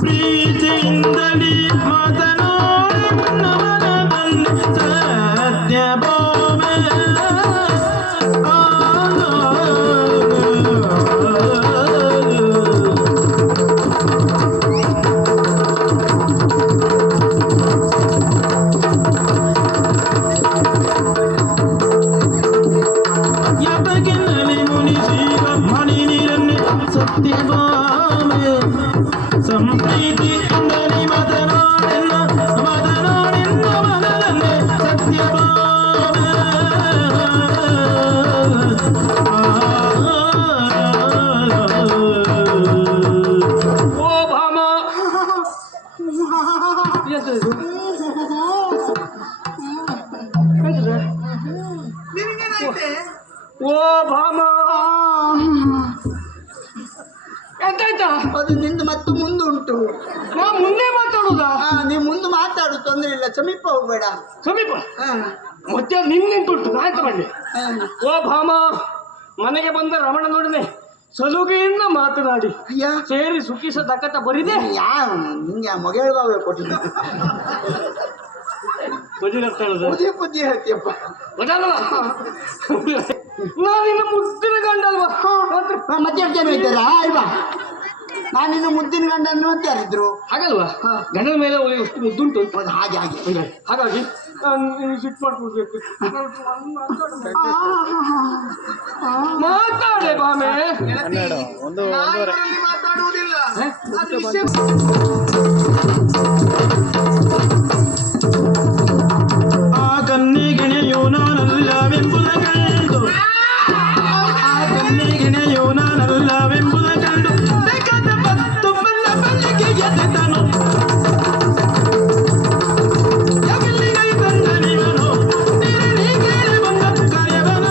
ಪ್ರೀತಿಯಿಂದಲೇ ಮಾತನಾಡಿ ನವನದಲ್ಲಿ ಸತ್ಯಭಾಮೆ ಯತಗಿನ್ನಲಿ ಮುನಿಸಿದ ಮಣಿ ನೀರನ್ನೇ ಸತ್ಯಭಾಮೆ ಸಂಪ್ರೀತಿಯಿಂದಲೇ ಮಾತನಾಡಿನ ಮನದಲ್ಲಿ ಸತ್ಯಭಾಮೆ ಓ ಭಾಮ ಓ ಭಾಮ ಎಂತಾಯ್ತಾ? ಅದು ನಿಂದು ಮತ್ತು ಮುಂದುಂಟು. ನಾ ಮುಂದೆ ಮಾತಾಡುದಾ? ನೀವು ಮುಂದೆ ಮಾತಾಡು, ತೊಂದರೆ ಇಲ್ಲ, ಸಮೀಪ ಹೋಗ್ಬೇಡ. ಸಮೀಪ ಮತ್ತೆ ನಿನ್ನಿಂಟುಂಟು ಆಯ್ತು ಬನ್ನಿ. ಓ ಭಾಮ, ಮನೆಗೆ ಬಂದ ರಮಣನೊಡನೆ ಸಲುಗೆಯಿಂದ ಮಾತನಾಡಿ ಅಯ್ಯ ಸೇರಿ ಸುಖಿಸತಕ್ಕಂತ ಬರಿದೆ. ನಿಂಗೆ ಮೊಗೇಳುವಾಗ ಕೊಟ್ಟಿದ್ದ ಬುದ್ಧಿ ಹೇಳ್ತೀಯಪ್ಪ. ನಾನಿನ್ನ ಮುದ್ದಿನ ಗಂಡಲ್ವಾ? ಮತ್ತೆ ಜನ ಇದ್ದಾರಾ? ಅಲ್ವಾ, ನಾನಿನ್ನು ಮುದ್ದಿನ ಗಂಡನ್ನು ಅಂತ ಯಾರಿದ್ರು? ಹಾಗಲ್ವಾ? ಗಂಡನ ಮೇಲೆ ಎಷ್ಟು ಮುದ್ದುಂಟು. ಹಾಗೆ ಹಾಗೆ ಹಾಗಾಗಿ ಸಿಟ್ಟು ಮಾಡ್ಕೊಡ್ಬೇಕು. ಮಾತಾಡೆ ಬಾಮೆ. ಮಾತಾಡುವುದಿಲ್ಲ. ಆ ಕನ್ನಿಗೆಣೆಯೋ ನಾನಲ್ಲವೆಂಬುದ ಕಂಡು ಆ ಕನ್ನಿಗೆಣೆಯೋ ನಾನಲ್ಲವೆಂಬುದ ಕಂಡು ಬೇಕಾದ ಬತ್ತು ಬಲ್ಲ ಬಲ್ಲಿಗೆ ಎದ್ದೆದನು ಎಲ್ಲಿಗೈ ಬಂದ ನೀವನು ನೀರಿಗೆ ಬಂದ ಕಾರ್ಯವನ